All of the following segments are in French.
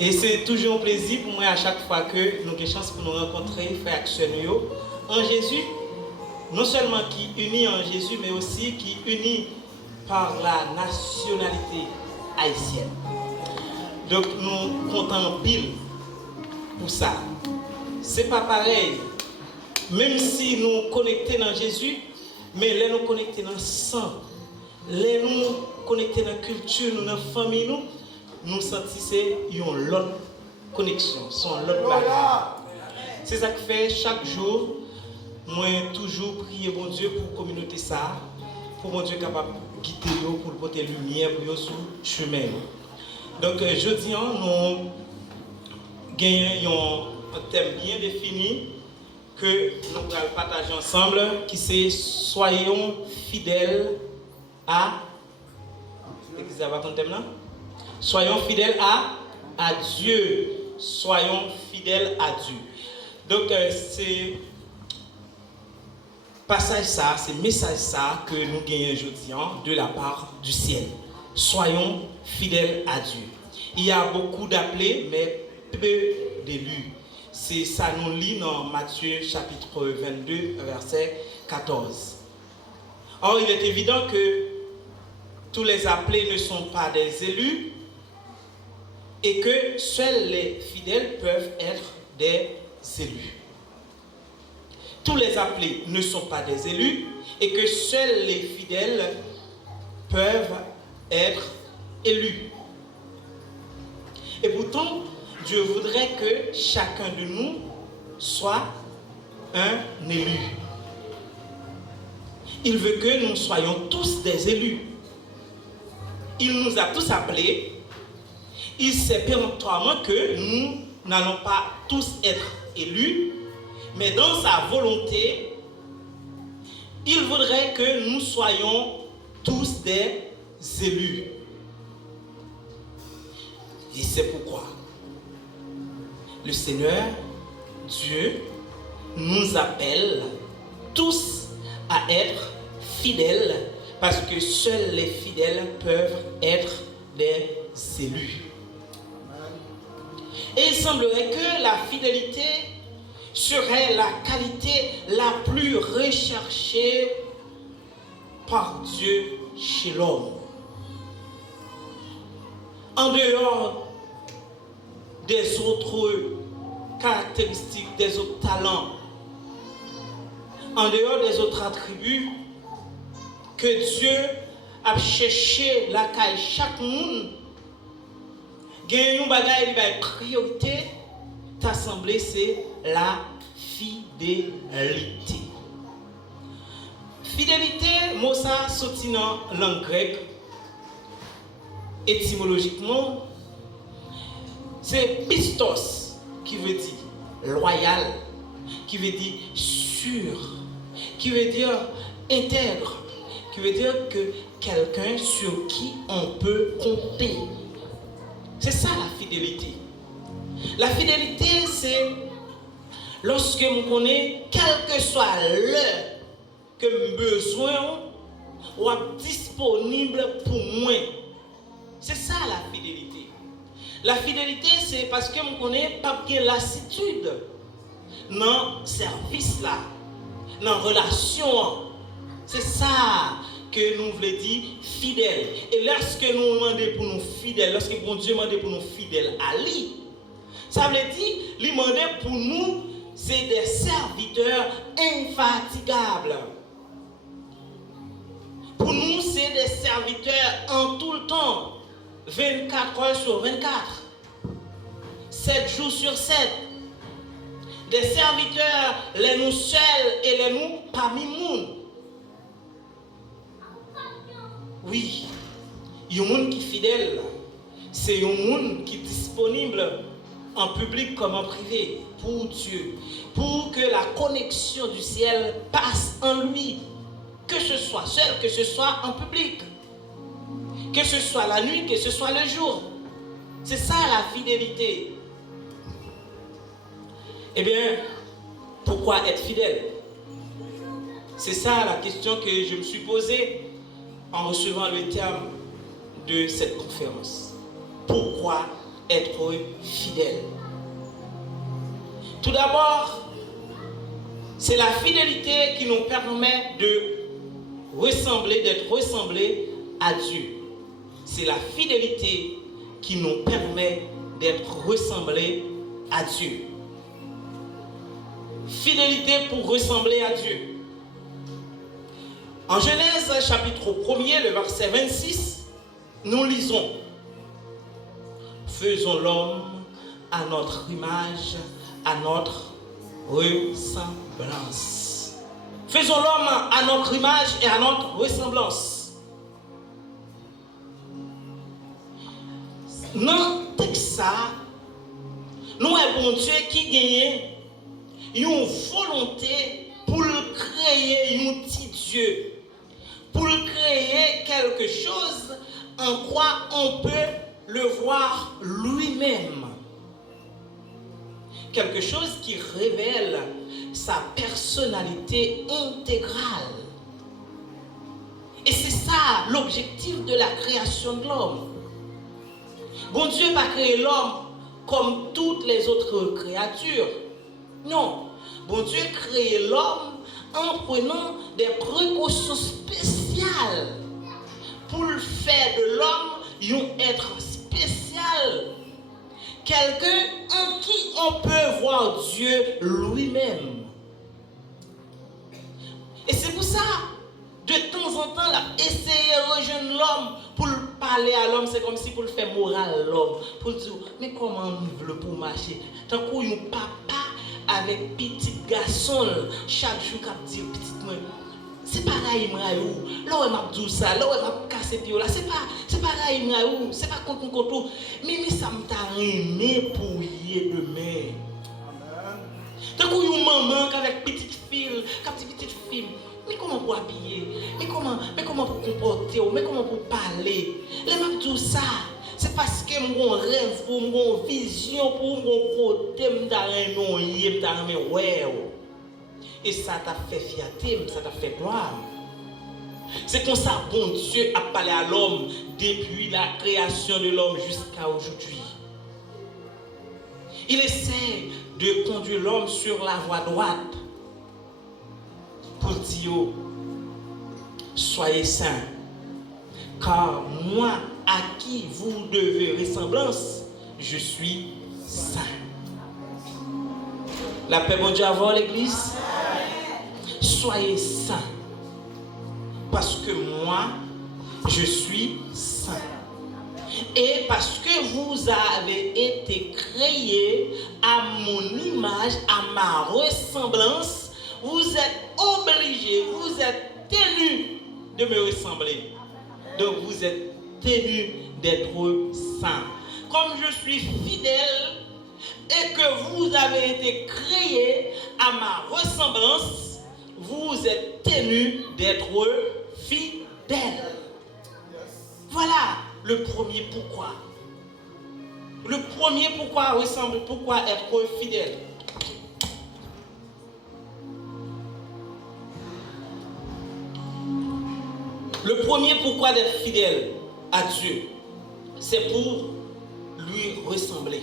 Et c'est toujours un plaisir pour moi à chaque fois que nous avons chance pour nous rencontrer, frères et en Jésus, non seulement qui unit en Jésus, mais aussi qui unit par la nationalité haïtienne. Donc nous comptons en pile pour ça. C'est pas pareil. Même si nous connectés dans Jésus, mais là nous connectés dans le sang, là nous connectés dans la culture, dans la famille, nous sentissons une autre connexion, son l'autre bagage. C'est ça que fait chaque jour, moi toujours prier bon Dieu pour la communauté ça, pour mon Dieu capable de guider pour porter lumière pour sur chemin. Donc jeudi nous gagnons un thème bien défini que nous allons partager ensemble, qui c'est soyons fidèles à. Vous avez un thème là? Soyons fidèles à Dieu. Soyons fidèles à Dieu. Donc c'est passage ça, c'est message ça que nous gagnons aujourd'hui de la part du ciel. Soyons fidèles à Dieu. Il y a beaucoup d'appelés, mais peu d'élus. C'est ça nous lit dans Matthieu chapitre 22, verset 14. Or, il est évident que tous les appelés ne sont pas des élus et que seuls les fidèles peuvent être des élus. Tous les appelés ne sont pas des élus et que seuls les fidèles peuvent être élus. Et pourtant, Dieu voudrait que chacun de nous soit un élu. Il veut que nous soyons tous des élus. Il nous a tous appelés. Il sait péremptoirement que nous n'allons pas tous être élus, mais dans sa volonté, il voudrait que nous soyons tous des élus. Et c'est pourquoi le Seigneur, Dieu, nous appelle tous à être fidèles, parce que seuls les fidèles peuvent être des élus. Et il semblerait que la fidélité serait la qualité la plus recherchée par Dieu chez l'homme. En dehors des autres caractéristiques, des autres talents, en dehors des autres attributs que Dieu a cherché la caille chaque monde, gagne nous bagaille la priorité, t'assemblée c'est la fidélité. Fidélité, mot ça sorti dans langue grecque. Étymologiquement, c'est pistos qui veut dire loyal, qui veut dire sûr, qui veut dire intègre, qui veut dire que quelqu'un sur qui on peut compter. C'est ça la fidélité. La fidélité, c'est lorsque on connaît, quel que soit l'heure que besoin, ou disponible pour moi. C'est ça la fidélité. La fidélité, c'est parce que on connaît pas de lassitude dans le service là, dans la relation. C'est ça que nous voulons dire fidèle. Et lorsque nous demandons pour nous fidèles, lorsque bon Dieu demande pour nous fidèles à lui, ça veut dire, lui demander pour nous, c'est des serviteurs infatigables. Pour nous, c'est des serviteurs en tout le temps. 24 heures sur 24, 7 jours sur 7, des serviteurs, les nous seuls et les nous parmi nous. Oui, il y a un monde qui est fidèle, c'est un monde qui est disponible en public comme en privé pour Dieu, pour que la connexion du ciel passe en lui, que ce soit seul, que ce soit en public. Que ce soit la nuit, que ce soit le jour. C'est ça la fidélité. Eh bien, pourquoi être fidèle? C'est ça la question que je me suis posée en recevant le terme de cette conférence. Pourquoi être fidèle. Tout d'abord, c'est la fidélité qui nous permet d'être ressemblés à Dieu. C'est la fidélité qui nous permet d'être ressemblés à Dieu. Fidélité pour ressembler à Dieu. En Genèse chapitre 1er, le verset 26, nous lisons: faisons l'homme à notre image, à notre ressemblance. Faisons l'homme à notre image et à notre ressemblance. Dans le texte, nous avons bon Dieu qui gagne une volonté pour créer un petit Dieu, pour créer quelque chose en quoi on peut le voir lui-même. Quelque chose qui révèle sa personnalité intégrale. Et c'est ça l'objectif de la création de l'homme. Bon Dieu n'a pas créé l'homme comme toutes les autres créatures. Non. Bon Dieu a créé l'homme en prenant des précautions spéciales pour faire de l'homme un être spécial. Quelqu'un en qui on peut voir Dieu lui-même. Et c'est pour ça, de temps en temps, là, essayer de rejoindre l'homme pour parler à l'homme, c'est comme si pour le faire moral à l'homme. Pour dire, mais comment on veut pour marcher? Tant qu'on y a un papa avec petit garçon, chaque jour, quand dit petite main, c'est pareil, moi, là où m'a dit ça, là où m'a cassé là, c'est pareil, moi, c'est pas contre contre, mais ça me t'a aimé pour y demain. Tant qu'on y a une maman avec petite fille, mais comment pour habiller, mais comment pour comporter, mais comment pour parler, les m'a dit ça. C'est parce que mon rêve, mon vision pour mon côté, et ça t'a fait fierté, ça t'a fait gloire. C'est comme ça bon Dieu a parlé à l'homme depuis la création de l'homme jusqu'à aujourd'hui. Il essaie de conduire l'homme sur la voie droite pour dire: soyez saints, car moi à qui vous devez ressemblance, je suis saint. La paix, bon Dieu, avant l'église. Soyez saints, parce que moi, je suis saint. Et parce que vous avez été créés à mon image, à ma ressemblance, vous êtes obligés, vous êtes tenus de me ressembler. Donc vous êtes tenus d'être saints. Comme je suis fidèle et que vous avez été créés à ma ressemblance, vous êtes tenus d'être fidèles. Voilà le premier pourquoi. Le premier pourquoi être fidèle. Le premier pourquoi d'être fidèle à Dieu, c'est pour lui ressembler.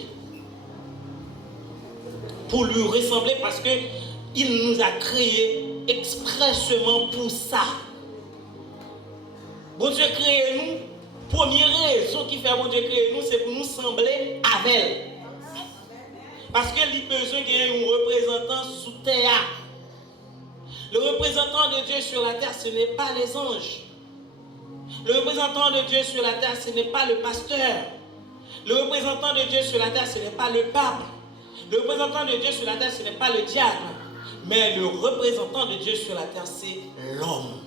Pour lui ressembler parce que il nous a créés expressément pour ça. Bon Dieu crée nous. Première raison qui fait bon Dieu créer nous, c'est pour nous sembler avec elle. Parce qu'il a besoin qu'il y ait un représentant sous terre. Le représentant de Dieu sur la terre, ce n'est pas les anges. Le représentant de Dieu sur la terre, ce n'est pas le pasteur. Le représentant de Dieu sur la terre, ce n'est pas le pape. Le représentant de Dieu sur la terre, ce n'est pas le diable. Mais le représentant de Dieu sur la terre, c'est l'homme.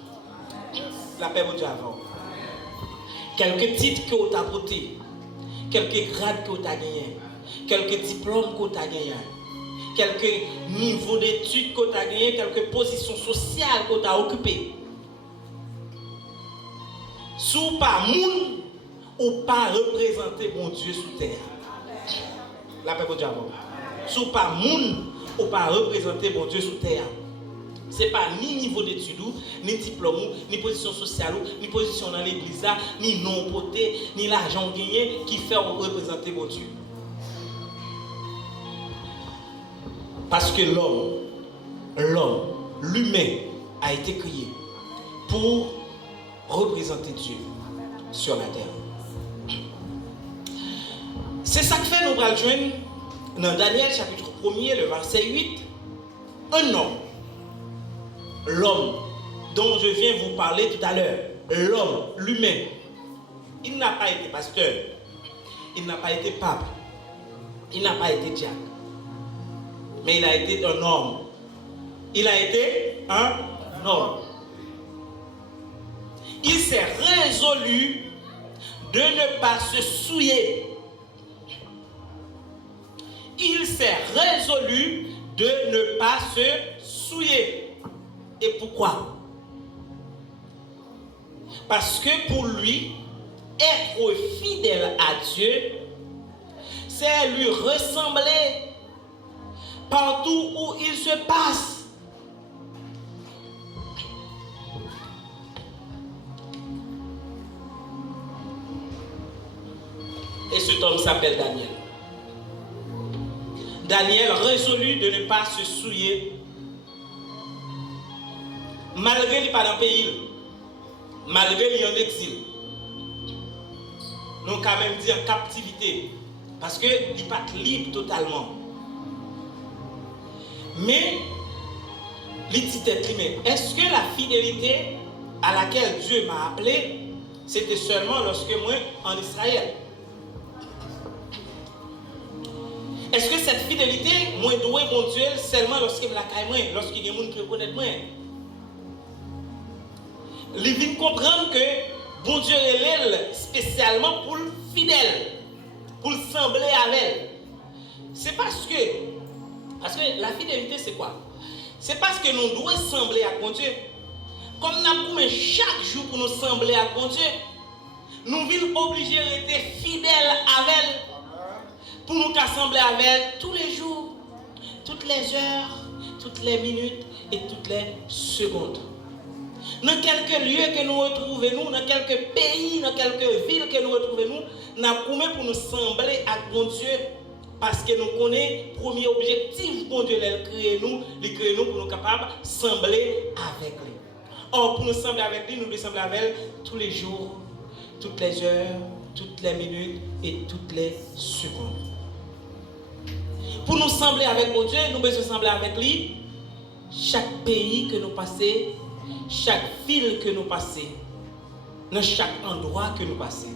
La paix, mon Dieu, avant. Quelques titres que tu as portés, quelques grades que tu as gagnés, quelques diplômes que tu as gagnés, quelques niveaux d'études que tu as gagnés, quelques positions sociales que tu as occupées. Sous pas moun ou pas représenter mon Dieu sous terre. La paix, mon Dieu, avant. Sous pas moun ou pas représenter mon Dieu sous terre. Ce n'est pas ni niveau d'études, ni diplôme, ni position sociale, ni position dans l'église, ni non-poté, ni l'argent gagné qui fait représenter mon Dieu. Parce que l'humain a été créé pour représenter Dieu sur la terre. C'est ça que fait nous allons joindre dans Daniel chapitre 1er, le verset 8, un homme, l'homme dont je viens vous parler tout à l'heure, l'homme, l'humain, il n'a pas été pasteur, il n'a pas été pape, il n'a pas été diacre, mais il a été un homme. Il a été un homme. Il s'est résolu de ne pas se souiller. Il s'est résolu de ne pas se souiller. Et pourquoi? Parce que pour lui, être fidèle à Dieu, c'est lui ressembler partout où il se passe. Et cet homme s'appelle Daniel. Daniel résolu de ne pas se souiller, malgré qu'il n'est pas dans le pays, malgré qu'il est en exil. Nous quand même dire captivité, parce qu'il n'est pas libre totalement. Mais, il dit est-ce que la fidélité à laquelle Dieu m'a appelé, c'était seulement lorsque moi en Israël? Est-ce que cette fidélité, moi, dois mon Dieu seulement lorsqu'il me la caille moi, lorsqu'il y a des gens qui reconnaissent moi? Il vient comprendre que bon Dieu est l'aile spécialement pour le fidèle, pour le sembler avec elle. C'est parce que la fidélité, c'est quoi? C'est parce que nous devons sembler à bon Dieu. Comme nous avons chaque jour pour nous sembler à bon Dieu, nous sommes obligés d'être fidèles avec elle. Pour nous assembler avec elle tous les jours, toutes les heures, toutes les minutes et toutes les secondes. Dans quelques lieux que nous retrouvons, dans quelques pays, dans quelques villes que nous retrouvons, nous avons pour nous sembler à bon Dieu. Parce que nous connaissons le premier objectif, bon Dieu, il crée nous pour nous capables de sembler avec lui. Or, pour nous sembler avec lui, nous devons sembler avec elle tous les jours, toutes les heures, toutes les minutes et toutes les secondes. Pour nous sembler avec mon Dieu, nous devons sembler avec lui chaque pays que nous passons, chaque ville que nous passons, dans chaque endroit que nous passons.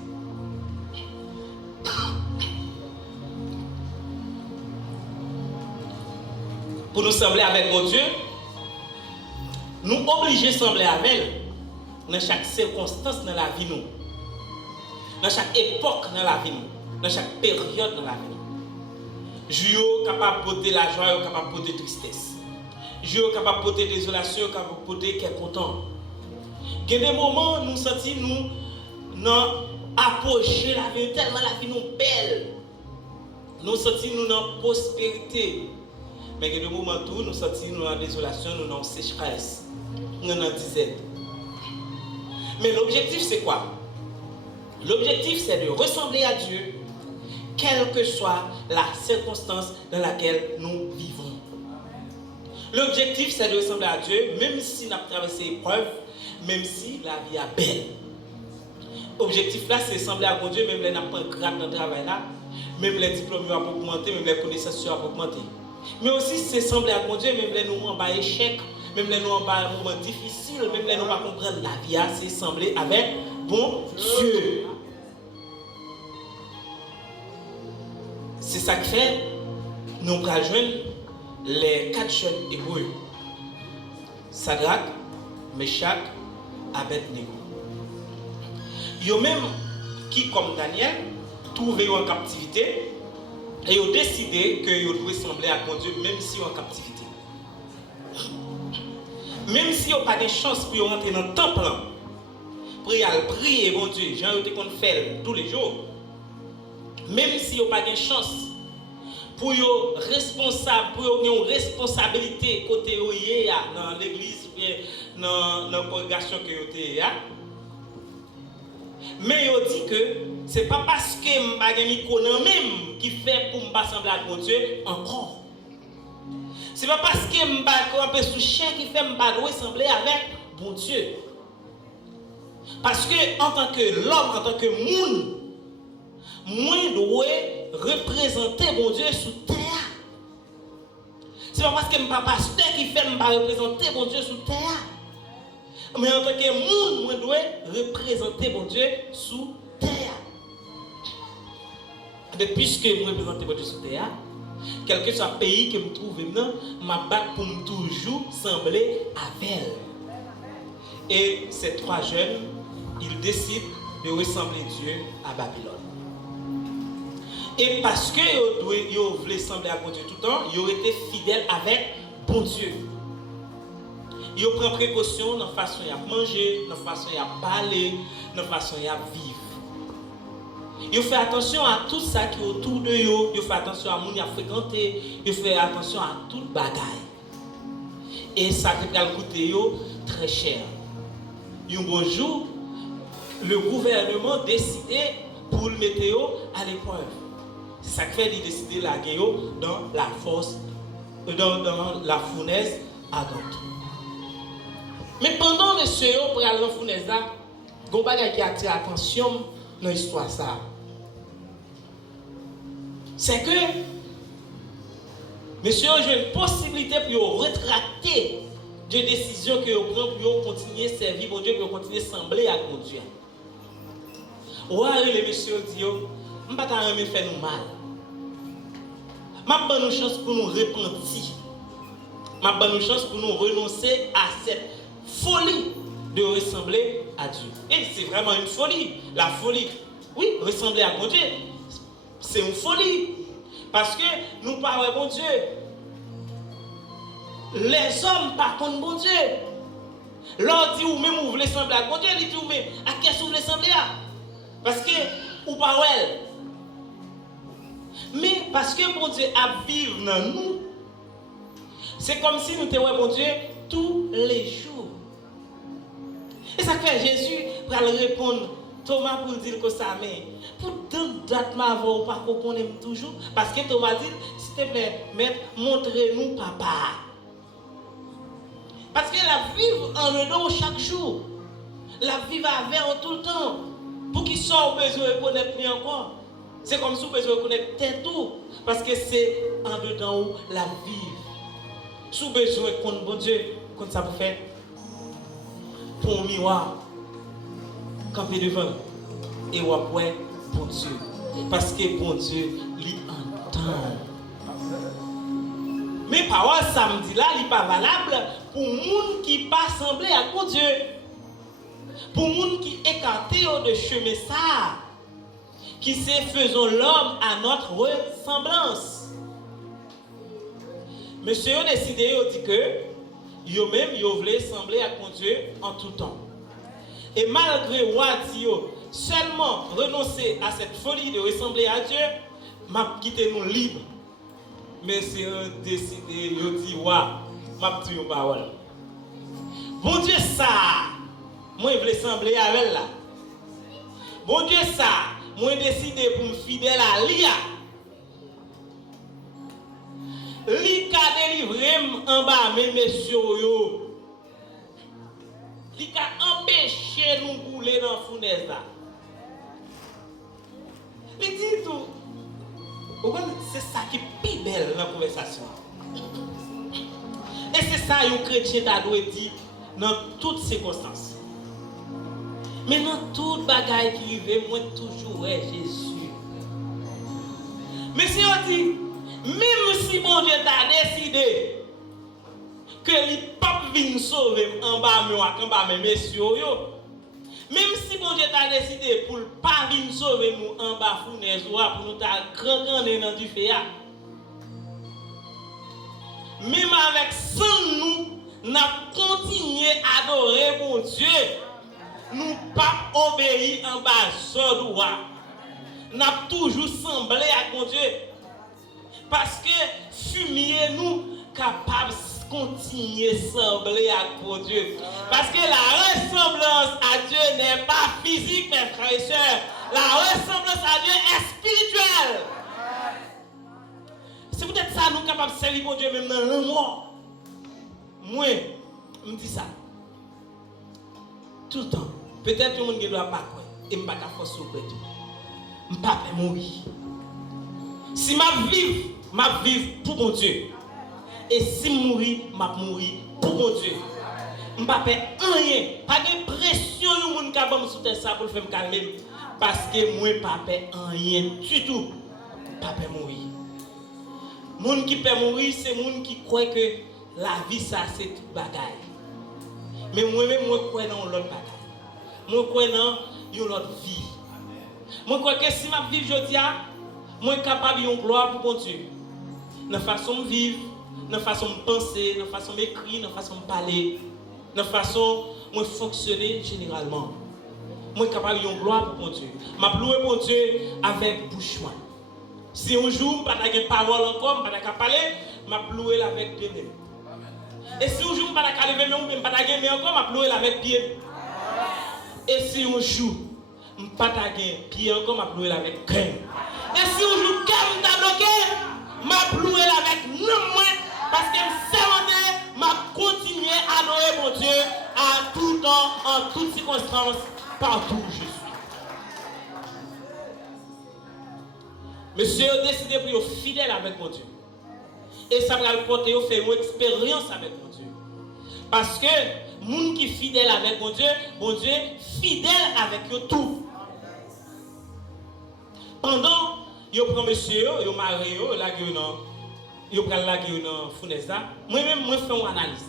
Pour nous sembler avec mon Dieu, nous obligés de sembler avec elle dans chaque circonstance dans la vie nous, dans chaque époque dans la vie nous, dans chaque période dans la vie nous. Jour capable de porter la joie, capable de porter la tristesse. Jour capable de porter la désolation, capable de porter qu'elle est content. Il y a des moments où nous sentons nous approcher la vie, tellement la vie nous belle. Nous sentons nous dans la prospérité. Mais il y a des moments où nous sentons nous dans la désolation, nous dans la sécheresse, nous dans la disette. Mais l'objectif c'est quoi? L'objectif c'est de ressembler à Dieu, quelle que soit la circonstance dans laquelle nous vivons. L'objectif c'est de ressembler à Dieu, même si nous avons traversé l'épreuve, même si la vie est belle. L'objectif là c'est de ressembler à Dieu, même si nous n'avons pas un grade dans le travail là, même les diplômes vont augmenter, même les connaissances vont augmenter. Mais aussi c'est sembler à Dieu, même si nous en bas échec, même si nous en bas un moment difficile, même si nous ne pas comprendre la vie, c'est sembler avec bon Dieu. C'est ça que fait, nous allons joindre les 4 jeunes hébreux. Sadrach, Meshach, Abednego. Ils même qui, comme Daniel, trouvés en captivité et ils ont décidé qu'ils devaient sembler à Dieu même si ils sont en captivité. Même si ils n'ont pas de chance pour rentrer dans le temple, pour y aller prier, bon Dieu, j'ai qu'on fait tous les jours. Même si vous n'avez pas de chance pour vous responsable, pour vous une responsabilité côté dans l'église ou dans la congrégation que vous avez. Mais vous dit que ce n'est pas parce que je n'ai pas de même qui fait pour me sembler à Dieu encore. Ce n'est pas parce que je suis campé sous chair qui fait me ressembler avec bon Dieu. Parce que en tant que l'homme, en tant que monde, moi dois représenter bon Dieu sous terre. Ce n'est pas parce que je ne suis pas pasteur qui fait me représenter bon Dieu sous terre. Mais en tant que monde, moi dois représenter bon Dieu sous terre. Mais puisque je représente bon Dieu sous terre, quel que soit le pays que je me trouve maintenant, je bats pour me toujours sembler avec elle. Et ces trois jeunes, ils décident de ressembler Dieu à Babylone. Et parce qu'ils voulaient sembler à bon Dieu tout le temps, ils ont été fidèles avec bon Dieu. Ils ont pris précaution dans la façon de manger, dans la façon de parler, dans la façon de vivre. Ils ont fait attention à tout ça qui est autour de eux. Ils ont fait attention à ce qu'ils ont fréquenté. Ils ont fait attention à toute bagaille. Et ça a coûté très cher. Un bon jour, le gouvernement a décidé pour le mettre à l'épreuve. C'est ça qui fait qu'il a décidé de la guerre dans la force, dans la fournaise ardente. Mais pendant le séjour pour aller dans la fournaise, il y a un bagage qui attire l'attention dans l'histoire. C'est que monsieur j'ai une possibilité pour retracter des décisions que vous prenez pour continuer à servir mon Dieu, pour continuer à sembler à mon Dieu. Ouais, les messieurs disent, je ne vais pas faire nous mal. Je vais une chance pour nous repentir. Je vais une chance pour nous renoncer à cette folie de ressembler à Dieu. Et c'est vraiment une folie. La folie, oui, ressembler à mon Dieu, c'est une folie. Parce que nous parlons bon Dieu. Les hommes par contre bon Dieu. L'on dit ou même vous voulez sembler à bon Dieu, il dit ou même à qui vous voulez sembler à? Parce que ou parlez. Mais parce que bon Dieu a vivre dans nous, c'est comme si nous étions bon Dieu tous les jours. Et ça fait Jésus pour répondre Thomas pour dire que ça mais pour tant date m'avoir pas qu'on aime toujours parce que Thomas dit s'il te plaît maître montrez-nous papa. Parce que la vivre en dedans chaque jour. La vivre avec tout le temps. Pour qu'il soit besoin de connaître plus encore. C'est comme si vous besoin de connaître tout. Parce que c'est en dedans où la vivre. Si vous besoin de connaître bon Dieu, comme ça vous fait. Pour un miroir. Camper devant. Et vous avez bon Dieu. Parce que bon Dieu lui entend. Mais parole samedi là, il n'est pas valable pour les gens qui ne sont pas semblés à bon Dieu. Pour les gens qui écartent de chemin ça. Qui se faisons l'homme à notre ressemblance. Monsieur a décidé, il dit que eux-mêmes, ils voulaient sembler à bon Dieu en tout temps. Et malgré Wadio seulement renoncer à cette folie de ressembler à Dieu, m'a quitté nous libre. Mais c'est décidé, il dit, wa, m'a dit une parole. Bon Dieu, ça, moi, je voulais sembler à elle là. Bon Dieu, ça, moi, j'ai décidé pour me fidèle à l'IA. L'IA délivré en bas, mes messieurs, l'IA empêché nous couler dans la fournaise là. Il dit tout. C'est ça qui est plus belle dans la conversation. Et c'est ça que les chrétiens doivent dire dans toutes circonstances. Mais dans toute bagaille qui arrive, moi toujours Jésus. Mais si on dit, même si mon Dieu t'a décidé que les papes viennent sauver en bas, en bas, mes messieurs, même si mon Dieu t'a décidé pour ne pas venir sauver nous en bas, fournaise, pour nous grandir dans du feu, même avec sans nous, nous continuons à adorer mon Dieu. Nous pas obéir en bas, sans droit. Nous avons toujours semblé à mon Dieu. Parce que fumier nous capables de continuer à sembler à mon Dieu. Parce que la ressemblance à Dieu n'est pas physique, mes frères et sœurs. La ressemblance à Dieu est spirituelle. C'est peut-être ça nous capables servir bon Dieu même dans le mort. Moi, je me dis ça. Tout le temps. Peut-être que tout le monde ne doit pas croire. Et je ne vais pas forcer au tout. Je ne vais pas mourir. Si je vis pour mon Dieu. Et si je mourir, je mourir pour mon Dieu. Je ne vais pas faire rien. Pas de pression de monde qui va me soutenir ça pour faire me calmer. Parce que moi, je ne vais pas faire rien du tout. Je ne vais pas mourir. Les gens qui peuvent mourir, c'est les gens qui croient que la vie, ça, c'est tout bagaille. Mais moi-même, je crois dans l'autre bagaille. Moi, je crois dans une autre vie. Moi, je crois que si je vis aujourd'hui, moi, je suis capable de gloire pour mon Dieu. Dans la façon de vivre, dans la façon de penser, dans la façon d'écrire, dans la façon de parler, dans la façon de fonctionner généralement. Moi, je suis capable de gloire pour mon Dieu. Je louer mon Dieu avec bouche. Si un jour, je n'ai pas de parole encore, je n'ai pas de parler, je louer avec pied. Et si un jour, je n'ai pas de lever, je n'ai pas de encore, je louer avec pied. Et si un jour, je n'ai pas de pied encore, je louer avec cœur. Et si un jour, cœur m'a bloqué, je louer avec non moins, parce que je sais je continuer à adorer mon Dieu à tout temps, en toutes circonstances, partout où je suis. Monsieur a décidé pour être fidèle avec mon Dieu. Et ça va le porter, faire une expérience avec mon Dieu. Parce que, les gens qui sont fidèles avec mon Dieu fidèle avec eux tout. Pendant, ils prennent monsieur, ils marient, ils prennent la gueule dans Funesa. Moi-même, je fais une analyse.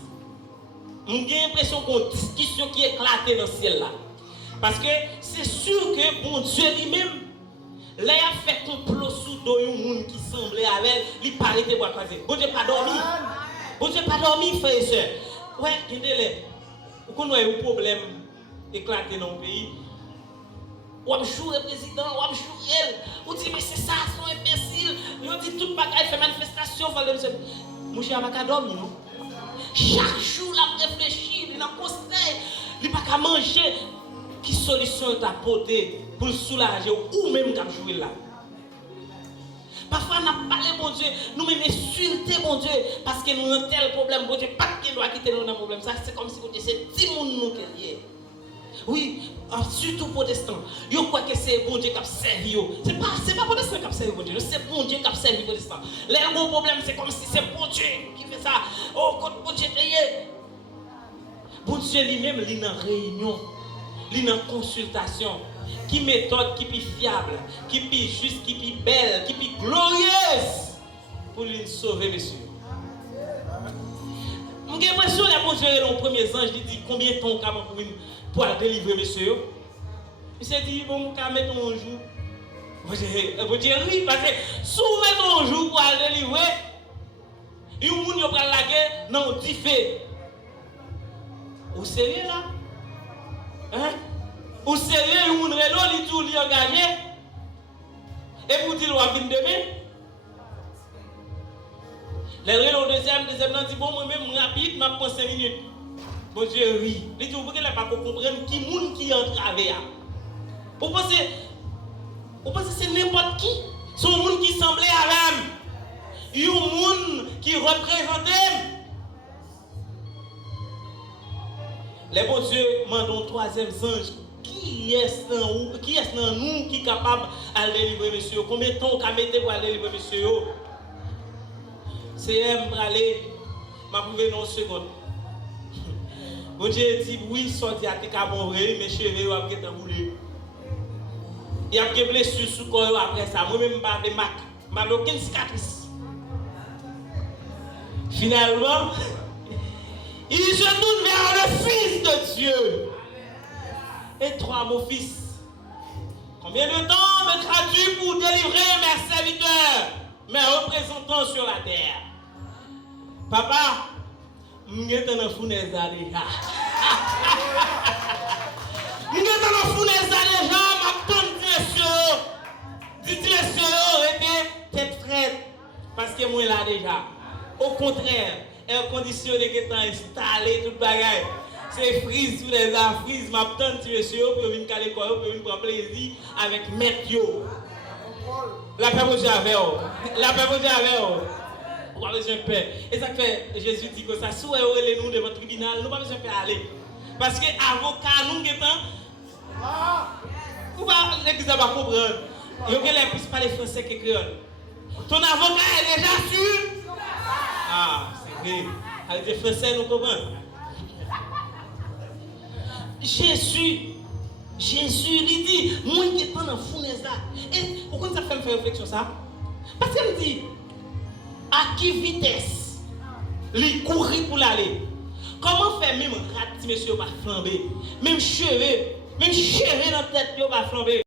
J'ai l'impression qu'on a une discussion qui est éclatée dans ce ciel-là. Parce que c'est sûr que mon Dieu lui-même, là, il a fait complot sous deux gens qui semblaient avec il paraît de bois croisé. Bon Dieu pas dormi. Bon Dieu pas dormi, frère et soeur. Ouais, regardez-les. Vous connaissez un problème éclaté dans le pays. Ou am chou le président, ou am chou elle. Ou dit mais c'est ça, son imbécile. Ils dit toute bagaille fait manifestation. Mon cher n'a pas dormi, non? Chaque jour, il réfléchit, il a conseil, il n'a pas manger. Qui solution est apportée pour le soulager ou même quand jouer là? Parfois, on a parlé, bon Dieu, nous même insulter, bon Dieu, parce que nous avons tel problème, bon Dieu, pas qu'il doit quitter nous dans le problème. Ça, c'est comme si vous disiez, c'est 10 nous qui est lié. Oui, surtout protestants. Yo crois que c'est bon Dieu qui a servi. C'est pas protestant qui a servi bon Dieu, c'est bon Dieu qui a servi protestant. Les gros problème, c'est comme si c'est bon Dieu qui fait ça. Oh, quand bon Dieu payé. Bon Dieu lui-même, il est en réunion. Il est en consultation. Qui méthode, qui est fiable, qui est juste, qui est belle, qui est glorieuse pour lui sauver, monsieur. J'ai l'impression que bon Dieu est le premier ange, il dit combien de temps pour délivrer, monsieur. Il s'est dit, bon, on va mettre un jour. Vous dire oui, parce que si vous mettez un jour pour délivrer, il y a un monde qui prend la guerre, non, dit fait. Vous sérieux là? Hein? Ou sérieux, ou une rélo, li tout li engagé. Et vous dites, on va venir demain. Les rélo deuxième dit, bon, moi-même, rapide, m'a pris 5 minutes. Bon Dieu, oui. Les gens, vous ne pouvez pas comprendre qui monde qui entre avec. Vous pensez c'est n'importe qui? C'est un monde qui semblait à l'âme. Il y a un monde qui représentait. Les bons dieux mandent un troisième ange. Qui est dans nous qui est capable d'aller délivrer monsieur? Combien de temps on a mis pour aller délivrer monsieur? C'est M pour aller, m'a prouvé dans une seconde. Bon Dieu dit oui, sorti à tes cabons, mes cheveux ont été roulés. Il y a des blessures sous le corps après ça. Moi-même, je n'ai pas de marque. Je n'ai aucune cicatrice. Finalement, il se tourne vers le Fils de Dieu. Et toi, mon fils, combien de temps mettras-tu pour délivrer mes serviteurs, mes représentants sur la terre? Papa, je suis dans le fournaise déjà. Je suis dans le fournaise déjà, ma bonne direction. Dit direction, était tête frette. Parce que moi là déjà. Au contraire, air conditionné qui est installé, toute bagaille. C'est frise sous les arbres, frise, ma tante monsieur, pour venir caler quoi, pour venir prendre plaisir avec maître yo. La paix vous avez. La paix vous avez. On n'a pas besoin de peur. Et ça fait, Jésus dit que ça, si vous avez nous devant le tribunal, nous n'avons pas besoin de peur aller. Parce que avocat, nous, vous ne l'église va pas comprendre. Il y a les plus parler français que créole. Ton avocat est déjà sûr. Ah, c'est vrai. Avec les français, nous comprenons. Jésus, il dit, moi qui est dans fournaise là. Et pourquoi ça fait me faire réflexion ça? Parce qu'il me dit, à qui vitesse il courir pour l'aller? Comment faire même rat, monsieur, pas flamber? Même cheveux dans la tête, pas flamber?